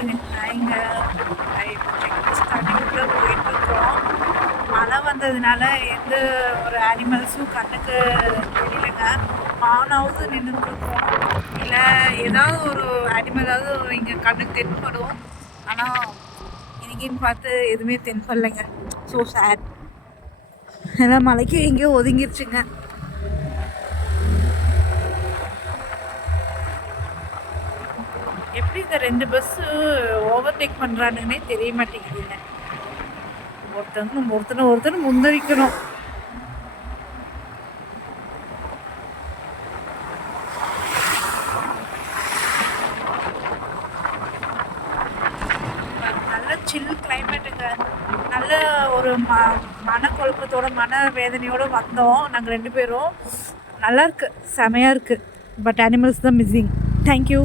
இங்கே ஸ்டார்டிங்கில் போயிட்டுருக்கோம். மழை வந்ததுனால எந்த ஒரு அனிமல்ஸும் கண்ணுக்கு தெரியலைங்க. மானாவது நின்றுட்டுருக்கோம், இல்லை ஏதாவது ஒரு அனிமலாவது இங்கே கண்ணுக்கு தென்படும். ஆனால் இன்னைக்குன்னு பார்த்து எதுவுமே தென்படலைங்க. So sad. எல்லாம் மலைக்கு எங்கேயோ ஒதுங்கிருச்சுங்க. எப்படி இந்த 2 பஸ்ஸு ஓவர்டேக் பண்ணுறானுங்கன்னே தெரிய மாட்டேங்குதுங்க. ஒருத்தனை முந்தரிக்கணும். நல்ல சில் கிளைமேட்டுங்க. நல்ல ஒரு மனக்குழப்பத்தோட மன வேதனையோடு வந்தோம் நாங்கள் 2 பேரும். நல்லா இருக்கு, செமையாக இருக்குது. பட் அனிமல்ஸ் தான் மிஸ்ஸிங். தேங்க்யூ.